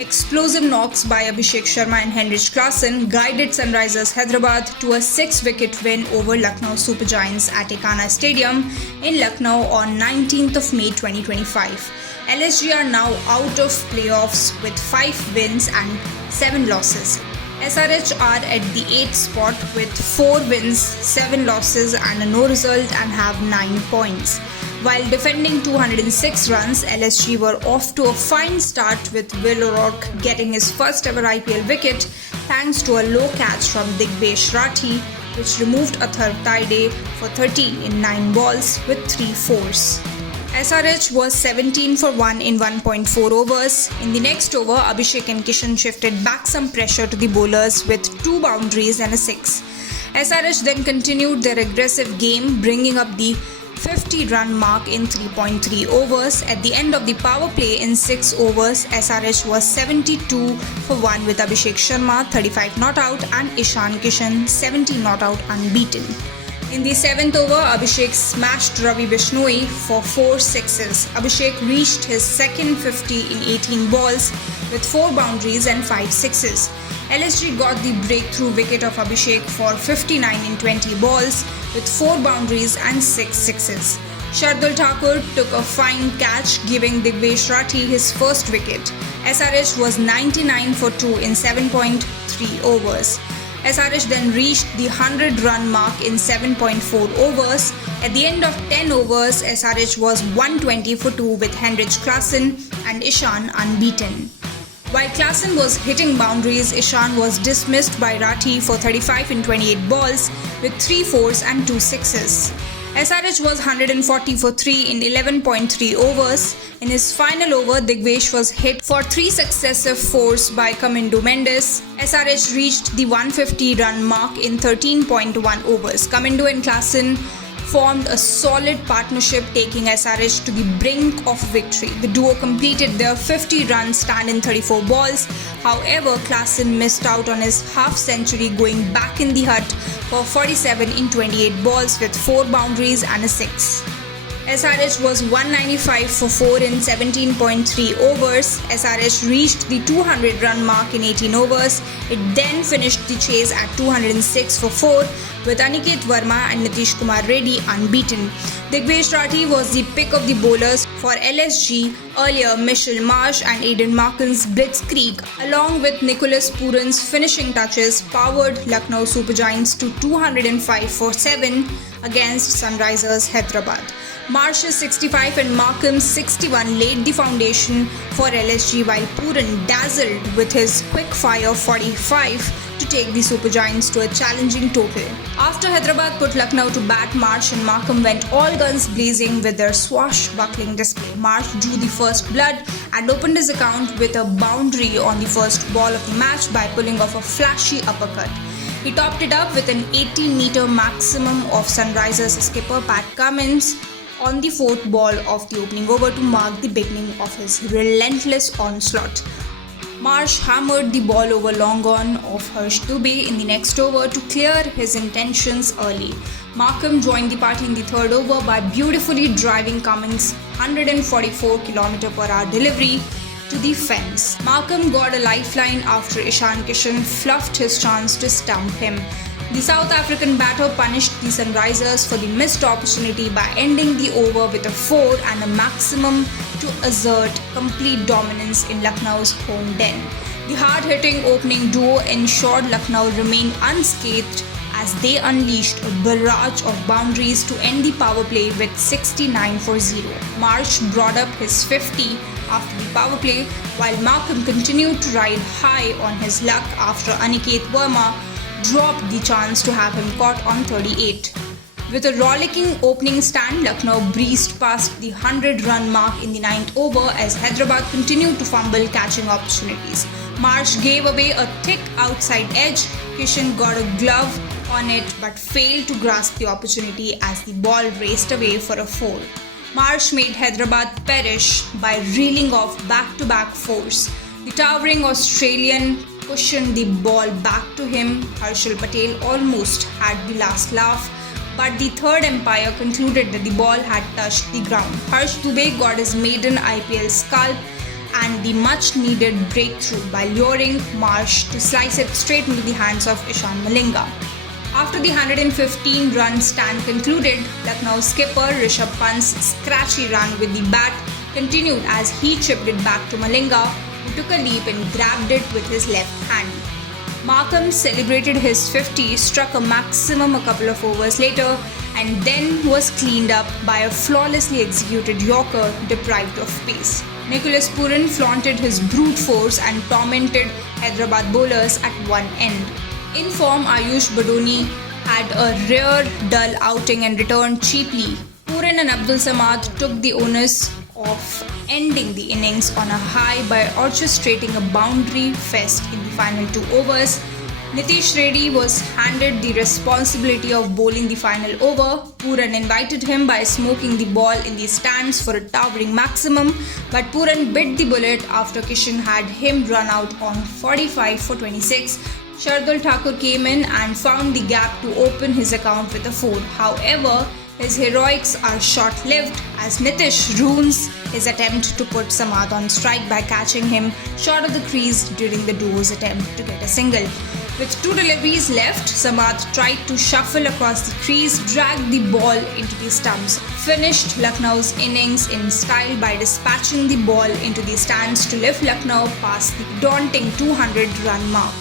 Explosive knocks by Abhishek Sharma and Heinrich Klaasen guided Sunrisers Hyderabad to a 6-wicket win over Lucknow Super Giants at Ekana Stadium in Lucknow on 19th of May 2025. LSG are now out of playoffs with 5 wins and 7 losses. SRH are at the 8th spot with 4 wins, 7 losses and a no result and have 9 points. While defending 206 runs, LSG were off to a fine start with Will O'Rourke getting his first ever IPL wicket thanks to a low catch from Ekana, which removed a Thirtaide for 30 in 9 balls with 3 fours. SRH was 17 for 1 in 1.4 overs. In the next over, Abhishek and Kishan shifted back some pressure to the bowlers with 2 boundaries and a 6. SRH then continued their aggressive game, bringing up the 50-run mark in 3.3 overs. At the end of the power play in 6 overs, SRH was 72 for 1 with Abhishek Sharma 35 not out and Ishan Kishan 70 not out unbeaten. In the 7th over, Abhishek smashed Ravi Bishnoi for 4 sixes. Abhishek reached his second 50 in 18 balls with 4 boundaries and 5 sixes. LSG got the breakthrough wicket of Abhishek for 59 in 20 balls with 4 boundaries and 6 sixes. Shardul Thakur took a fine catch, giving Ekana his first wicket. SRH was 99 for 2 in 7.3 overs. SRH then reached the 100-run mark in 7.4 overs. At the end of 10 overs, SRH was 120 for 2 with Heinrich Klaasen and Ishan unbeaten. While Klaasen was hitting boundaries, Ishan was dismissed by Rathi for 35 in 28 balls with 3 fours and 2 sixes. SRH was 140 for 3 in 11.3 overs. In his final over, Ekana was hit for 3 successive fours by Kamindu Mendes. SRH reached the 150-run mark in 13.1 overs. Kamindu and Klaasen formed a solid partnership, taking SRH to the brink of victory. The duo completed their 50-run stand in 34 balls. However, Klaasen missed out on his half-century, going back in the hut for 47 in 28 balls with 4 boundaries and a 6. SRH was 195 for 4 in 17.3 overs. SRH reached the 200-run mark in 18 overs. It then finished the chase at 206 for 4 with Aniket Verma and Nitish Kumar Reddy unbeaten. Ekana was the pick of the bowlers for LSG. Earlier, Mitchell Marsh and Aidan Markham's blitzkrieg, along with Nicholas Puran's finishing touches, powered Lucknow Super Giants to 205 for 7 against Sunrisers Hyderabad. Marsh's 65 and Markham's 61 laid the foundation for LSG, while Puran dazzled with his quick-fire 45 to take the Super Giants to a challenging total. After Hyderabad put Lucknow to bat, Marsh and Markham went all guns blazing with their swashbuckling display. Marsh drew the first blood and opened his account with a boundary on the first ball of the match by pulling off a flashy uppercut. He topped it up with an 18-meter maximum of Sunrisers skipper Pat Cummins on the 4th ball of the opening over to mark the beginning of his relentless onslaught. Marsh hammered the ball over long on of Harsh Dubey in the next over to clear his intentions early. Markham joined the party in the 3rd over by beautifully driving Cummins' 144 km/h delivery to the fence. Markham got a lifeline after Ishan Kishan fluffed his chance to stump him. The South African batter punished the Sunrisers for the missed opportunity by ending the over with a 4 and a maximum to assert complete dominance in Lucknow's home den. The hard-hitting opening duo ensured Lucknow remained unscathed as they unleashed a barrage of boundaries to end the power play with 69 for 0. Marsh brought up his 50 after the power play, while Markham continued to ride high on his luck after Aniket Verma dropped the chance to have him caught on 38. With a rollicking opening stand, Lucknow breezed past the 100-run mark in the 9th over as Hyderabad continued to fumble catching opportunities. Marsh gave away a thick outside edge. Kishan got a glove on it but failed to grasp the opportunity as the ball raced away for a 4. Marsh made Hyderabad perish by reeling off back-to-back fours. The towering Australian cushioned the ball back to him. Harshal Patel almost had the last laugh, but the third umpire concluded that the ball had touched the ground. Harsh Dubey got his maiden IPL scalp and the much-needed breakthrough by luring Marsh to slice it straight into the hands of Ishan Malinga. After the 115-run stand concluded, Lucknow skipper Rishabh Pant's scratchy run with the bat continued as he chipped it back to Malinga, who took a leap and grabbed it with his left hand. Markham celebrated his 50, struck a maximum a couple of overs later, and then was cleaned up by a flawlessly executed Yorker deprived of pace. Nicholas Pooran flaunted his brute force and tormented Hyderabad bowlers at one end. In form, Ayush Badoni had a rare dull outing and returned cheaply. Pooran and Abdul Samad took the onus of ending the innings on a high by orchestrating a boundary fest in the final 2 overs. Nitish Reddy was handed the responsibility of bowling the final over. Pooran invited him by smoking the ball in the stands for a towering maximum, but Pooran bit the bullet after Kishan had him run out on 45 for 26. Shardul Thakur came in and found the gap to open his account with a 4. However, his heroics are short-lived as Nitish ruins his attempt to put Samad on strike by catching him short of the crease during the duo's attempt to get a single. With 2 deliveries left, Samad tried to shuffle across the crease, dragged the ball into the stumps, finished Lucknow's innings in style by dispatching the ball into the stands to lift Lucknow past the daunting 200-run mark.